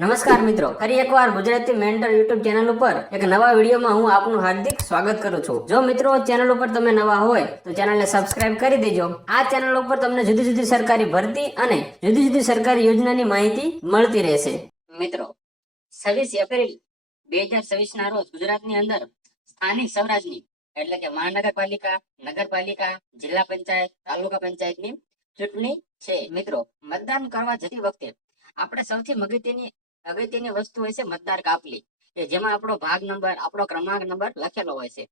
નમસ્કાર મિત્રો, ફરી એકવાર ગુજરાતી મેન્ટર યુટ્યુબ ચેનલ ઉપર એક નવા વિડીયોમાં હું આપનું હાર્દિક સ્વાગત કરું છું। જો મિત્રો ચેનલ ઉપર તમે નવા હોય તો ચેનલને સબસ્ક્રાઇબ કરી દેજો। આ ચેનલ ઉપર તમને જુદી જુદી સરકારી ભરતી અને જુદી જુદી સરકારી યોજનાની માહિતી મળતી રહેશે। મિત્રો 26 એપ્રિલ 2026 ના રોજ ગુજરાતની અંદર સ્થાનિક સ્વરાજની એટલે કે મહાનગરપાલિકા, નગરપાલિકા, જિલ્લા પંચાયત, તાલુકા પંચાયતની ચૂંટણી છે। મિત્રો મતદાન કરવા જતી વખતે આપણે સૌથી અગત્યની વસ્તુ હોય છે મતદાર કાપલી, કે જેમાં આપણો ભાગ નંબર, આપણો ક્રમાંક નંબર લખેલો હોય છે,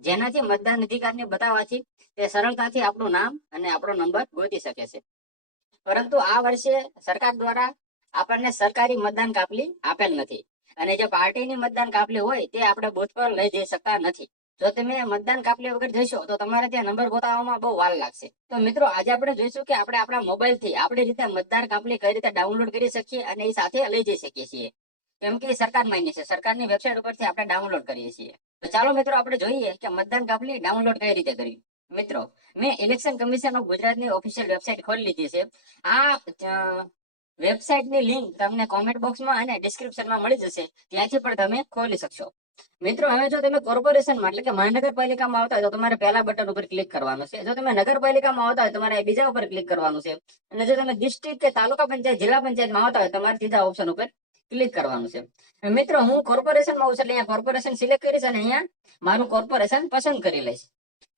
જેનાથી મતદાન અધિકારને બતાવવાથી તે સરળતાથી આપણું નામ અને આપણો નંબર ગોતી શકે છે। પરંતુ આ વર્ષે સરકાર દ્વારા આપણને સરકારી મતદાન કાપલી આપેલ નથી, અને જે પાર્ટીની મતદાન કાપલી હોય તે આપણે બૂથ પર લઈ જઈ શકતા નથી। જો તમે મતદાન કાપલી વગર જશો તો તમારે ત્યાં નંબર ગોતાવવામાં બહુ વાર લાગશે। તો મિત્રો આજે આપણે જોઈશું કે આપણે આપણા મોબાઈલથી આપણી રીતે મતદાર કાપલી કઈ રીતે ડાઉનલોડ કરી શકીએ અને એ સાથે લઈ જઈ શકીએ છીએ, કેમ કે સરકાર માન્ય છે, સરકારની વેબસાઇટ ઉપરથી આપણે ડાઉનલોડ કરીએ છીએ। તો ચાલો મિત્રો આપણે જોઈએ કે મતદાન કાપલી ડાઉનલોડ કઈ રીતે કરવી। મિત્રો મેં ઇલેક્શન કમિશન ઓફ ગુજરાતની ઓફિશિયલ વેબસાઇટ ખોલી લીધી છે। આ વેબસાઇટની લિંક તમને કોમેન્ટ બોક્સમાં અને ડિસ્ક્રિપ્શનમાં મળી જશે, ત્યાંથી પણ તમે ખોલી શકશો। મિત્રો હવે જો તમે કોર્પોરેશનમાં એટલે કે મહાનગરપાલિકામાં આવતા હોય તો તમારે પહેલા બટન ઉપર ક્લિક કરવાનું છે। જો તમે નગરપાલિકામાં આવતા હોય તમારે બીજા ઉપર ક્લિક કરવાનું છે, અને જો તમે ડિસ્ટ્રિક્ટ કે તાલુકા પંચાયત, જિલ્લા પંચાયતમાં આવતા હોય તમારે ત્રીજા ઓપ્શન ઉપર ક્લિક કરવાનું છે। મિત્રો હું કોર્પોરેશનમાં આવું છું એટલે અહીંયા કોર્પોરેશન સિલેક્ટ કરીશ અને અહીંયા મારું કોર્પોરેશન પસંદ કરી લઈશ।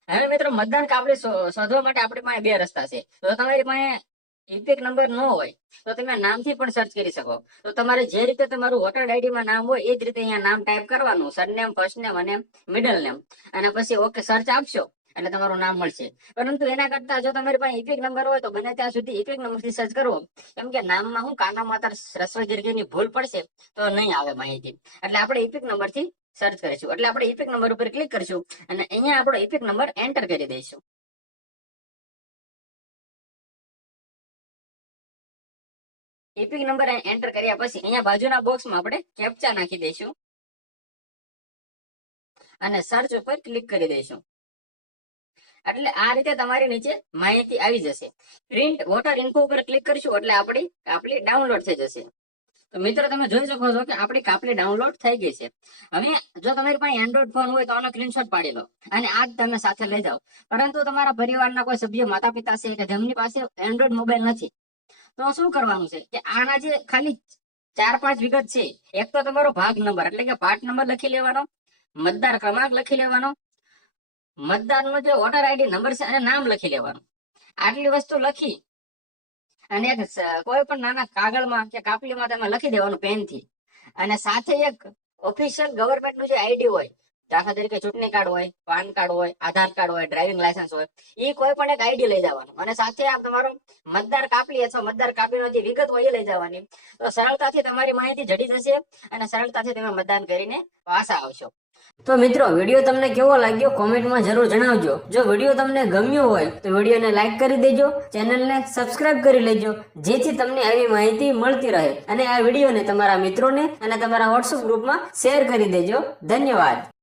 હવે મિત્રો મતદાન કાપલી શોધવા માટે આપણી પાસે બે રસ્તા છે। તો તમારી પાસે ઇપિક નંબર ન હોય તો તમે નામથી પણ સર્ચ કરી શકો। તો તમારે જે રીતે તમારું વોટર આઈડીમાં નામ હોય એ જ રીતે અહીંયા નામ ટાઈપ કરવાનું, સરનેમ, ફર્સ્ટ નેમ અને મિડલ નેમ, અને પછી ઓકે સર્ચ આપશો એટલે તમારું નામ મળશે। પરંતુ એના કરતા જો તમારી પાસે ઇપિક નંબર હોય તો બને ત્યાં સુધી ઇપિક નંબરથી સર્ચ કરવો, કેમ કે નામમાં હું કાના માતર રસ્વ દીર્ઘની ભૂલ પડશે તો નહીં આવે માહિતી, એટલે આપણે ઇપિક નંબરથી સર્ચ કરીશું। એટલે આપણે ઇપિક નંબર ઉપર ક્લિક કરીશું અને અહીંયા આપણો ઇપિક નંબર એન્ટર કરી દઈશું। ઇપિક નંબર એન્ટર કર્યા પછી અહીંયા બાજુના બોક્સમાં આપણે કેપ્ચા નાખી દઈશું અને સર્ચ ઉપર ક્લિક કરી દઈશું। એટલે આ રીતે તમારી નીચે માહિતી આવી જશે। પ્રિન્ટ વોટર ઇન્ફો ઉપર ક્લિક કરશું એટલે આપણી કાપલી ડાઉનલોડ થઈ જશે। તો મિત્રો તમે જોઈ શકો છો કે આપણી કાપલી ડાઉનલોડ થઈ ગઈ છે। હવે જો તમારી પાસે એન્ડ્રોઈડ ફોન હોય તો આનો સ્ક્રીનશોટ પાડી લો અને આ જ તમે સાથે લઈ જાઓ। પરંતુ તમારા પરિવારના કોઈ સભ્ય, માતા પિતા છે કે જેમની પાસે એન્ડ્રોઈડ મોબાઈલ નથી, તો શું કરવાનું છે કે આના જે ખાલી 4-5 વિગત છે, એક તો તમારો ભાગ નંબર એટલે કે પાર્ટ નંબર લખી લેવાનો, મતદાર ક્રમાંક લખી લેવાનો, મતદારનો જે વોટર આઈડી નંબર છે અને નામ લખી લેવાનું। આટલી વસ્તુ લખી અને એક કોઈ પણ નાના કાગળમાં કે કાપલીમાં તમે લખી દેવાનું પેનથી, અને સાથે એક ઓફિશિયલ ગવર્મેન્ટનું જે આઈડી હોય, દાખલા તરીકે ચૂંટણી કાર્ડ હોય, પાન કાર્ડ હોય, આધાર કાર્ડ હોય, ડ્રાઇવિંગ લાયસન્સ હોય, એ કોઈ પણ એક આઈડી લઈ જવાનું, અને સાથે આ તમારો મતદાર કાપલી અથવા મતદાર કાપલીનો જે વિગત હોય એ લઈ જવાની। તો સરળતાથી તમારી માહિતી જડી જશે અને સરળતાથી તમે મતદાન કરીને પાછા આવશો। તો મિત્રો વિડીયો તમને કેવો લાગ્યો કોમેન્ટમાં જરૂર જણાવજો। જો વિડીયો તમને ગમ્યો હોય તો વિડીયોને લાઈક કરી દેજો, ચેનલને સબસ્ક્રાઇબ કરી લેજો, જેથી તમને આવી માહિતી મળતી રહે, અને આ વિડીયોને તમારા મિત્રોને અને તમારા વોટ્સએપ ગ્રુપમાં શેર કરી દેજો। ધન્યવાદ।